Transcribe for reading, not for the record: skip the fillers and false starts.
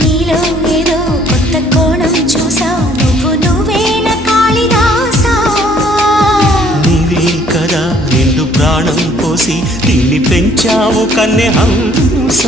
నీలో ఏదో కొత్త కోణం చూసా నువ్వేన కాళిదాసా నీవే కదా నిండు ప్రాణం పోసి తిండి పెంచావు కన్నె హంస